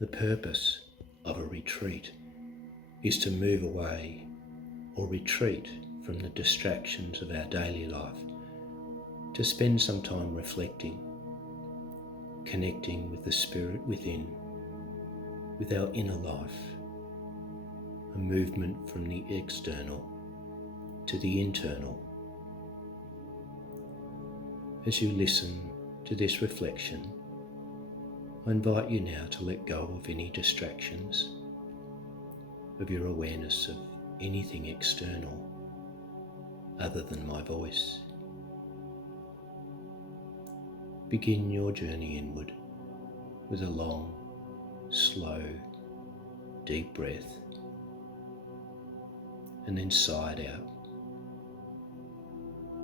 The purpose of a retreat is to move away or retreat from the distractions of our daily life, to spend some time reflecting, connecting with the spirit within, with our inner life, a movement from the external to the internal. As you listen to this reflection, I invite you now to let go of any distractions, of your awareness of anything external other than my voice. Begin your journey inward with a long, slow, deep breath, and then sigh it out.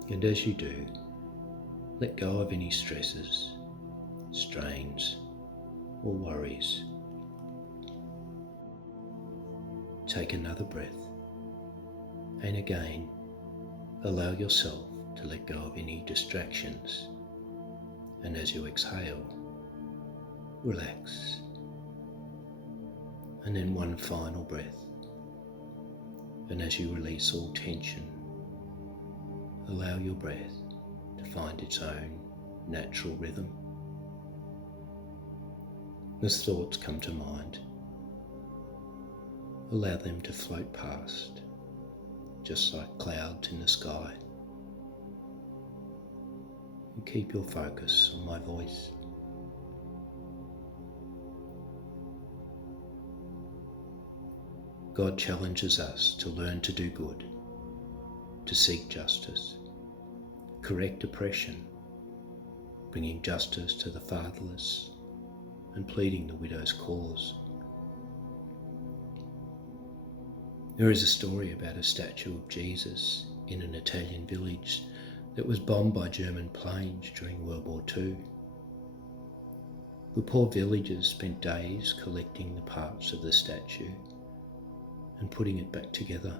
And as you do, let go of any stresses, strains, or worries. Take another breath, and again, allow yourself to let go of any distractions. And as you exhale, relax. And then one final breath. And as you release all tension, allow your breath to find its own natural rhythm. As thoughts come to mind, allow them to float past, just like clouds in the sky. And keep your focus on my voice. God challenges us to learn to do good, to seek justice, correct oppression, bringing justice to the fatherless and pleading the widow's cause. There is a story about a statue of Jesus in an Italian village that was bombed by German planes during World War II. The poor villagers spent days collecting the parts of the statue and putting it back together.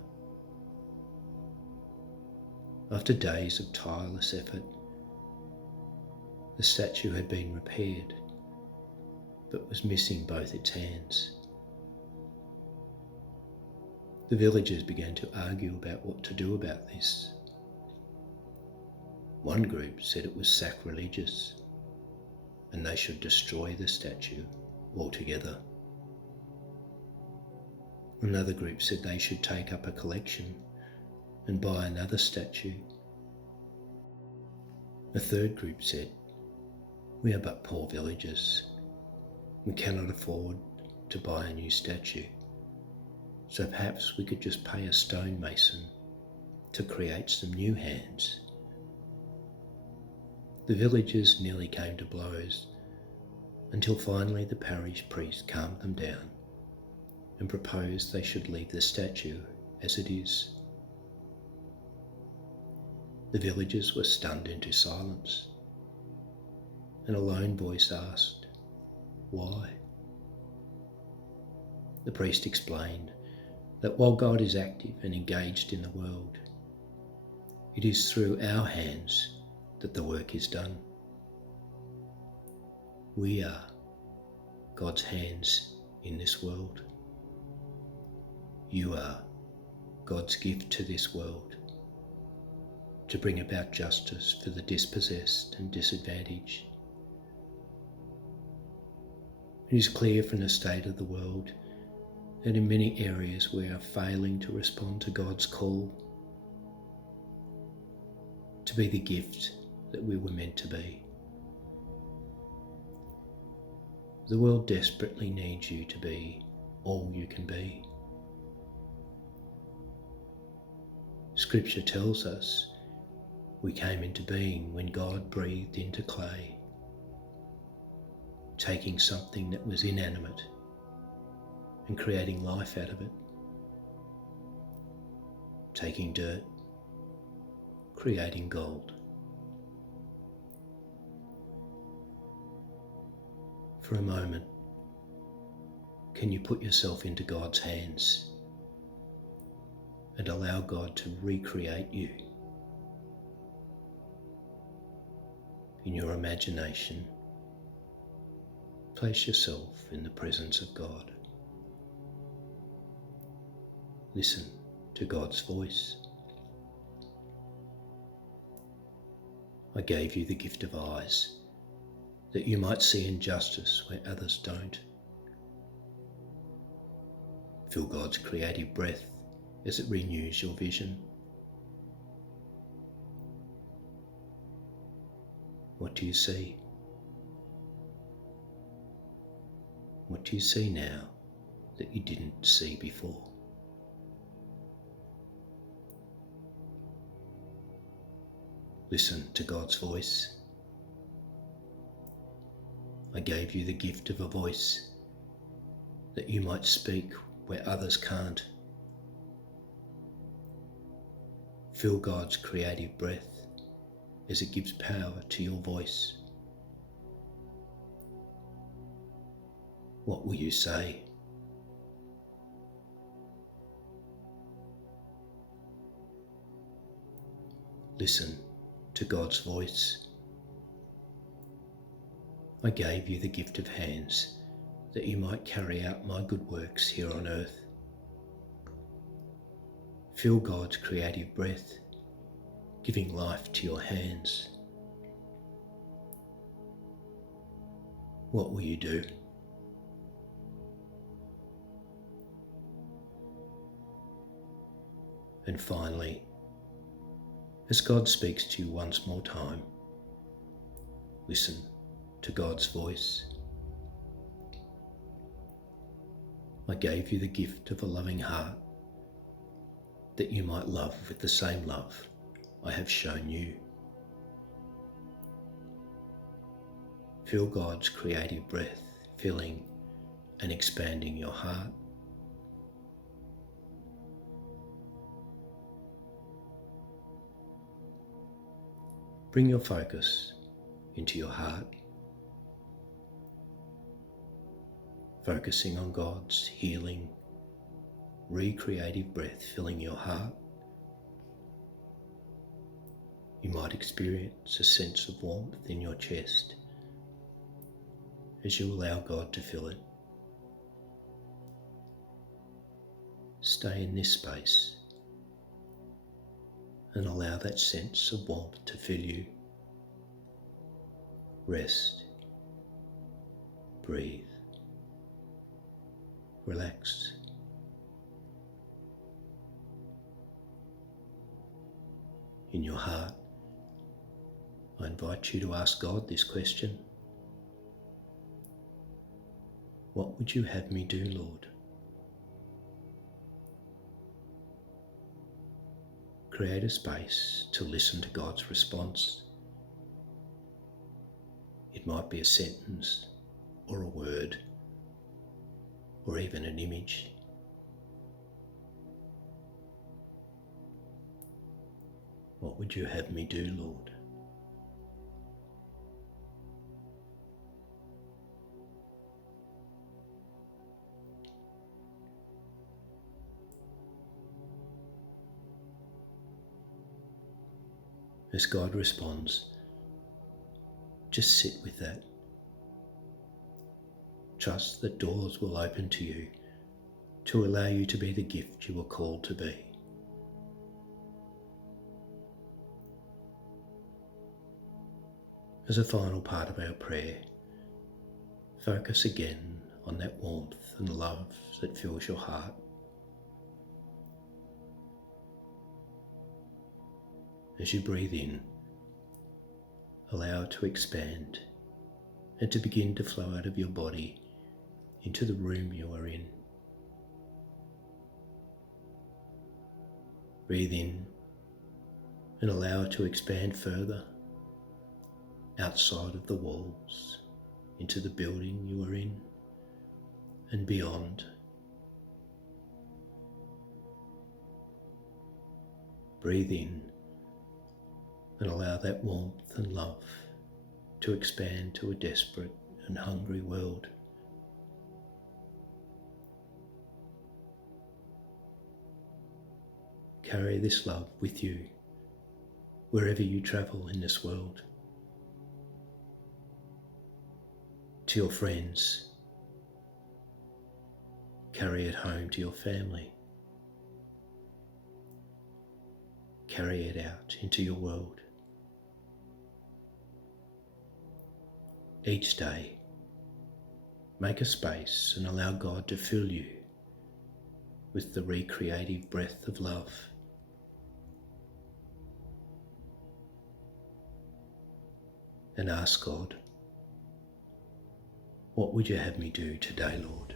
After days of tireless effort, the statue had been repaired, but was missing both its hands. The villagers began to argue about what to do about this. One group said it was sacrilegious and they should destroy the statue altogether. Another group said they should take up a collection and buy another statue. A third group said, "We are but poor villagers. We cannot afford to buy a new statue, so perhaps we could just pay a stonemason to create some new hands." The villagers nearly came to blows until finally the parish priest calmed them down and proposed they should leave the statue as it is. The villagers were stunned into silence, and a lone voice asked, "Why?" The priest explained that while God is active and engaged in the world, it is through our hands that the work is done. We are God's hands in this world. You are God's gift to this world to bring about justice for the dispossessed and disadvantaged. It is clear from the state of the world that in many areas we are failing to respond to God's call to be the gift that we were meant to be. The world desperately needs you to be all you can be. Scripture tells us we came into being when God breathed into clay, taking something that was inanimate and creating life out of it, taking dirt, creating gold. For a moment, can you put yourself into God's hands and allow God to recreate you in your imagination? Place yourself in the presence of God. Listen to God's voice. I gave you the gift of eyes, that you might see injustice where others don't. Feel God's creative breath as it renews your vision. What do you see? What do you see now that you didn't see before? Listen to God's voice. I gave you the gift of a voice, that you might speak where others can't. Feel God's creative breath as it gives power to your voice. What will you say? Listen to God's voice. I gave you the gift of hands, that you might carry out my good works here on earth. Feel God's creative breath, giving life to your hands. What will you do? And finally, as God speaks to you once more time, listen to God's voice. I gave you the gift of a loving heart, that you might love with the same love I have shown you. Feel God's creative breath filling and expanding your heart. Bring your focus into your heart, focusing on God's healing, recreative breath filling your heart. You might experience a sense of warmth in your chest as you allow God to fill it. Stay in this space and allow that sense of warmth to fill you. Rest, breathe, relax. In your heart, I invite you to ask God this question. What would you have me do, Lord? Create a space to listen to God's response. It might be a sentence or a word or even an image. What would you have me do, Lord? As God responds, just sit with that. Trust that doors will open to you to allow you to be the gift you were called to be. As a final part of our prayer, focus again on that warmth and love that fills your heart. As you breathe in, allow it to expand and to begin to flow out of your body into the room you are in. Breathe in and allow it to expand further outside of the walls into the building you are in and beyond. Breathe in and allow that warmth and love to expand to a desperate and hungry world. Carry this love with you wherever you travel in this world. to your friends. Carry it home to your family. Carry it out into your world. Each day, make a space and allow God to fill you with the recreative breath of love. And ask God, what would you have me do today, Lord?